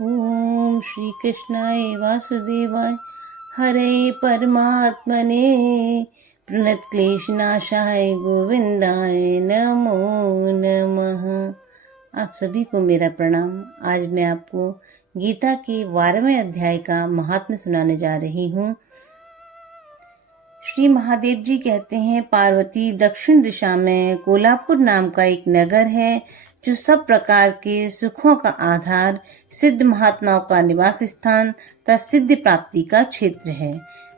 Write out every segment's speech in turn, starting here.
ओम श्री कृष्णाय वासुदेवाय हरे परमात्मने प्रणत क्लेशनाशाय गोविंदाय नमो नमः। आप सभी को मेरा प्रणाम। आज मैं आपको गीता के 12वें अध्याय का महात्म्य सुनाने जा रही हूँ। श्री महादेव जी कहते हैं, पार्वती दक्षिण दिशा में कोल्हापुर नाम का एक नगर है जो सब प्रकार के सुखों का आधार, सिद्ध महात्माओं का निवास स्थान तथा सिद्धि प्राप्ति का क्षेत्र है।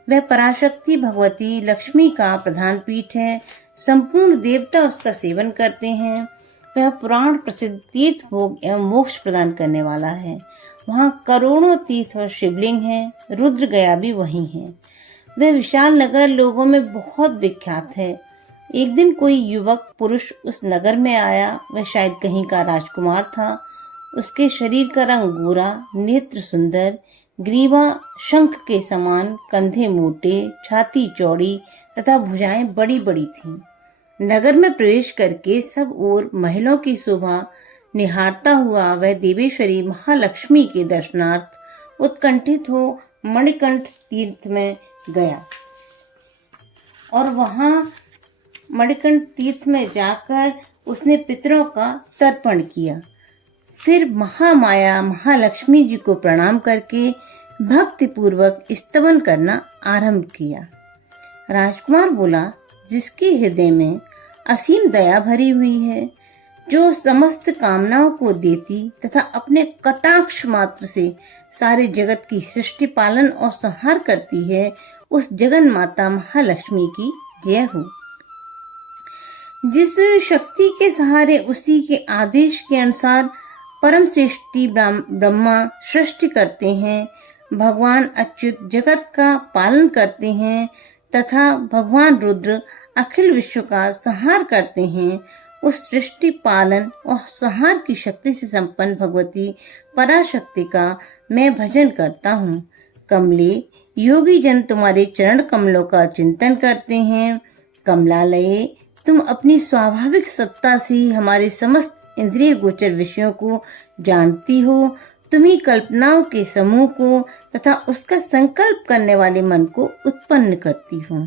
वह पराशक्ति भगवती लक्ष्मी का प्रधान पीठ है। संपूर्ण देवता उसका सेवन करते हैं। वह पुराण प्रसिद्ध तीर्थ भोग एवं मोक्ष प्रदान करने वाला है। वहाँ करोड़ों तीर्थ और शिवलिंग हैं। रुद्र गया भी वहीं है। वह विशाल नगर लोगों में बहुत विख्यात है। एक दिन कोई युवक पुरुष उस नगर में आया। वह शायद कहीं का राजकुमार था। उसके शरीर का रंग गोरा, नेत्र सुंदर, ग्रीवा शंख के समान, कंधे मोटे, छाती चौड़ी तथा भुजाएं बड़ी बड़ी थीं। नगर में प्रवेश करके सब ओर महलों की शोभा निहारता हुआ वह देवेश्वरी महालक्ष्मी के दर्शनार्थ उत्कंठित हो मणिकंठ तीर्थ में गया और वहां मणिकंठ तीर्थ में जाकर उसने पितरों का तर्पण किया। फिर महामाया महालक्ष्मी जी को प्रणाम करके भक्ति पूर्वक स्तवन करना आरंभ किया। राजकुमार बोला, जिसके हृदय में असीम दया भरी हुई है, जो समस्त कामनाओं को देती तथा अपने कटाक्ष मात्र से सारे जगत की सृष्टि पालन और संहार करती है, उस जगन माता महालक्ष्मी की जय हो। जिस शक्ति के सहारे उसी के आदेश के अनुसार परम श्रेष्ठी ब्रह्मा सृष्टि करते हैं, भगवान अच्युत जगत का पालन करते हैं तथा भगवान रुद्र अखिल विश्व का संहार करते हैं, उस सृष्टि पालन और संहार की शक्ति से संपन्न भगवती पराशक्ति का मैं भजन करता हूँ। कमले, योगी जन तुम्हारे चरण कमलों का चिंतन करते हैं। कमलालये, तुम अपनी स्वाभाविक सत्ता से ही हमारे समस्त इंद्रिय गोचर विषयों को जानती हो। तुम ही कल्पनाओं के समूह को तथा उसका संकल्प करने वाले मन को उत्पन्न करती हो।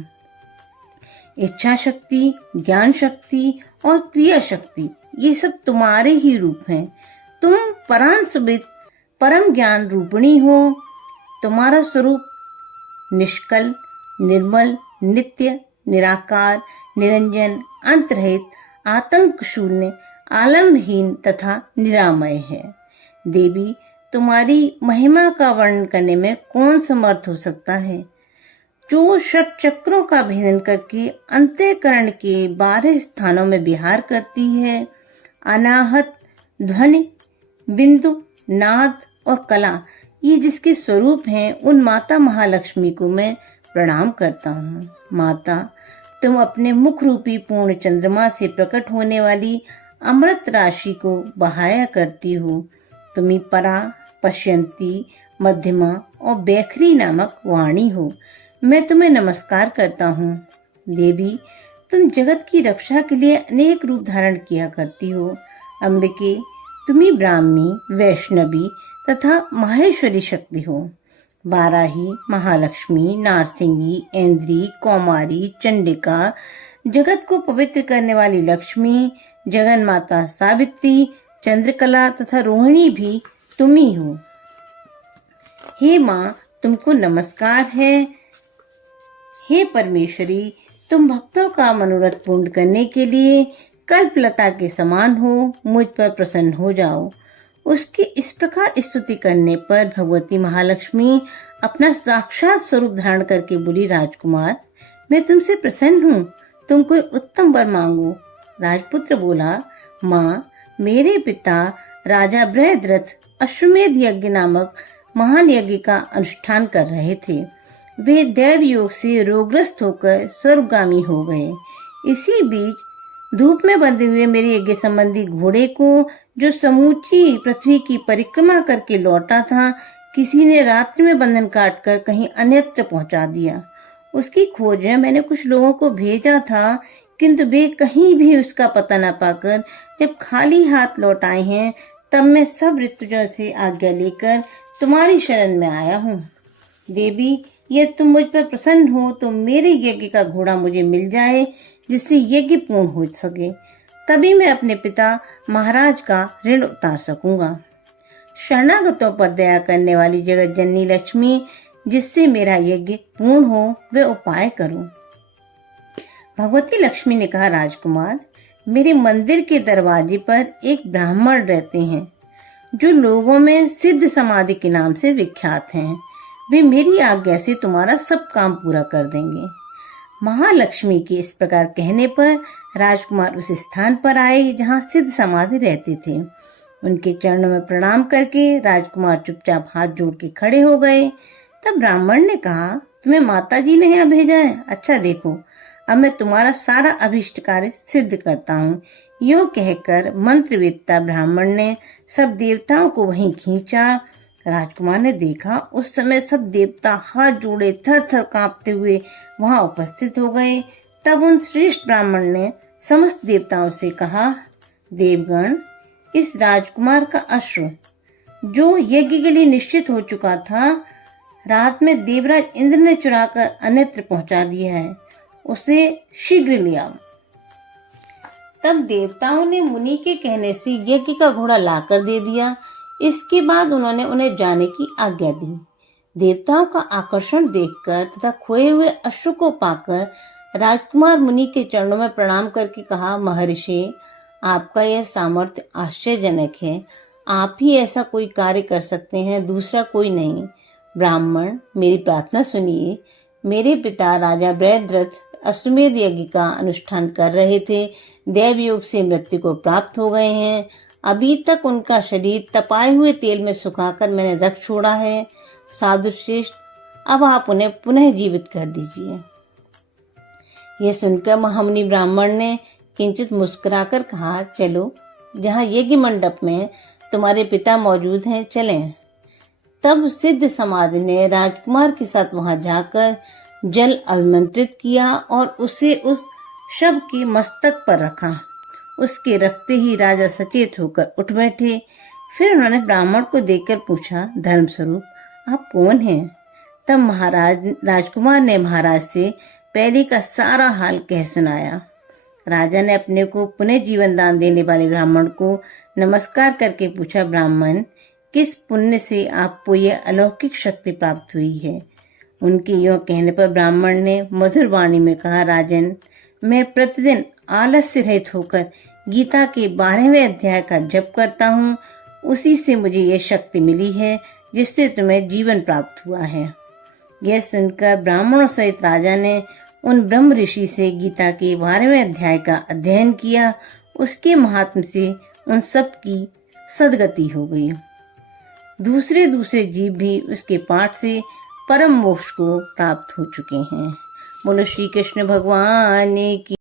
इच्छा शक्ति, ज्ञान शक्ति और क्रिया शक्ति, ये सब तुम्हारे ही रूप हैं। तुम परांशवित परम ज्ञान रूपिणी हो। तुम्हारा स्वरूप निष्कल, निर्मल, नित्य, निराकार, निरंजन, अंतरहित, आतंक शून्य, आलम्बहीन तथा निरामय है। देवी, तुम्हारी महिमा का वर्णन करने में कौन समर्थ हो सकता है, जो षट चक्रों का भेदन करके अंतःकरण के 12 स्थानों में विहार करती है। अनाहत, ध्वनि, बिंदु, नाद और कला, ये जिसके स्वरूप हैं, उन माता महालक्ष्मी को मैं प्रणाम करता हूँ। माता, तुम अपने मुख रूपी पूर्ण चंद्रमा से प्रकट होने वाली अमृत राशि को बहाया करती हो। तुम्ही परा, पश्यंती, मध्यमा और बैखरी नामक वाणी हो। मैं तुम्हें नमस्कार करता हूँ। देवी, तुम जगत की रक्षा के लिए अनेक रूप धारण किया करती हो। अंबिके, तुम्ही ब्राह्मी, वैष्णवी तथा माहेश्वरी शक्ति हो। बाराही, महालक्ष्मी, नारसिंगी, ऐन्द्री, कौमारी, चंडिका, जगत को पवित्र करने वाली लक्ष्मी, जगन माता सावित्री, चंद्रकला तथा रोहिणी भी तुम ही हो। हे माँ, तुमको नमस्कार है। हे परमेश्वरी, तुम भक्तों का मनोरथ पूर्ण करने के लिए कल्पलता के समान हो। मुझ पर प्रसन्न हो जाओ। उसकी इस प्रकार स्तुति करने पर भगवती महालक्ष्मी अपना साक्षात स्वरूप धारण करके बोली, राजकुमार, मैं तुमसे प्रसन्न हूँ। तुम कोई उत्तम वर मांगो। राजपुत्र बोला, माँ, मेरे पिता राजा बृहद्रथ अश्वमेध यज्ञ नामक महान यज्ञ का अनुष्ठान कर रहे थे। वे दैव योग से रोगग्रस्त होकर स्वर्गगामी हो गए। इसी बीच धूप में बंधे हुए मेरे यज्ञ संबंधी घोड़े को, जो समूची पृथ्वी की परिक्रमा करके लौटा था, किसी ने रात्रि में बंधन काटकर कहीं अन्यत्र पहुंचा दिया। उसकी खोज में मैंने कुछ लोगों को भेजा था, किंतु वे कहीं भी उसका पता न पाकर जब खाली हाथ लौट आए हैं, तब मैं सब ऋतुजों से आज्ञा लेकर तुम्हारी शरण में आया हूँ। देवी, यदि तुम मुझ पर प्रसन्न हो तो मेरे यज्ञ का घोड़ा मुझे मिल जाए, जिससे यज्ञ पूर्ण हो सके। तभी मैं अपने पिता महाराज का ऋण उतार सकूंगा। शरणागतों पर दया करने वाली जगत जननी लक्ष्मी, जिससे मेरा यज्ञ पूर्ण हो, वे उपाय करो। भगवती लक्ष्मी ने कहा, राजकुमार, मेरे मंदिर के दरवाजे पर एक ब्राह्मण रहते हैं, जो लोगों में सिद्ध समाधि के नाम से विख्यात हैं। वे मेरी आज्ञा से तुम्हारा सब काम पूरा कर देंगे। महालक्ष्मी के इस प्रकार कहने पर राजकुमार उस स्थान पर आए जहाँ सिद्ध समाधि रहते थे। उनके चरणों में प्रणाम करके राजकुमार चुपचाप हाथ जोड़ के खड़े हो गए। तब ब्राह्मण ने कहा, तुम्हें माता जी ने यहाँ भेजा है? अच्छा देखो, अब मैं तुम्हारा सारा अभीष्ट कार्य सिद्ध करता हूँ। यूं कहकर मंत्रवेत्ता ब्राह्मण ने सब देवताओं को वहीं खींचा। राजकुमार ने देखा, उस समय सब देवता हाथ जोड़े थर थर कांपते हुए वहां उपस्थित हो गए। तब उन श्रेष्ठ ब्राह्मण ने समस्त देवताओं से कहा, देवगण, इस राजकुमार का अश्व, जो यज्ञ के लिए निश्चित हो चुका था, रात में देवराज इंद्र ने चुराकर अन्यत्र पहुंचा दिया है। उसे शीघ्र ले आओ। तब देवताओं ने मुनि के कहने से यज्ञ का घोड़ा लाकर दे दिया। इसके बाद उन्होंने उन्हें जाने की आज्ञा दी। देवताओं का आकर्षण देखकर तथा खोए हुए अश्व को पाकर राजकुमार मुनि के चरणों में प्रणाम करके कहा, महर्षि, आपका यह सामर्थ्य आश्चर्यजनक है। आप ही ऐसा कोई कार्य कर सकते हैं, दूसरा कोई नहीं। ब्राह्मण, मेरी प्रार्थना सुनिए। मेरे पिता राजा बृहद्रथ अश्वमेध यज्ञ का अनुष्ठान कर रहे थे। देव योग से मृत्यु को प्राप्त हो गए हैं। अभी तक उनका शरीर तपाए हुए तेल में सुखाकर मैंने रख छोड़ा है। साधु श्रेष्ठ, अब आप उन्हें पुनः जीवित कर दीजिए। यह सुनकर महामुनि ब्राह्मण ने किंचित मुस्कुराकर कहा, चलो, जहाँ यज्ञ मंडप में तुम्हारे पिता मौजूद हैं, चलें। तब सिद्ध समाधि ने राजकुमार के साथ वहां जाकर जल अभिमंत्रित किया और उसे उस शव के मस्तक पर रखा। उसके रखते ही राजा सचेत होकर उठ बैठे। फिर उन्होंने ब्राह्मण को देखकर पूछा, धर्मस्वरूप, आप कौन हैं? तब राजकुमार ने महाराज से पहले का सारा हाल कह सुनाया। राजा ने अपने को पुनः जीवन दान देने वाले ब्राह्मण को नमस्कार करके पूछा, ब्राह्मण, किस पुण्य से आपको यह अलौकिक शक्ति प्राप्त हुई है? उनके यूं कहने पर ब्राह्मण ने मधुर वाणी में कहा, राजन, मैं प्रतिदिन आलस्य रहित होकर गीता के 12वें अध्याय का जप करता हूँ। उसी से मुझे यह शक्ति मिली है, जिससे तुम्हें जीवन प्राप्त हुआ है। यह सुनकर ब्राह्मणों सहित राजा ने उन ब्रह्म ऋषि से गीता के 12वें अध्याय का अध्ययन किया। उसके महात्म से उन सब की सद्गति हो गई। दूसरे जीव भी उसके पाठ से परम मोक्ष को प्राप्त हो चुके हैं। बोलो श्री कृष्ण भगवान की।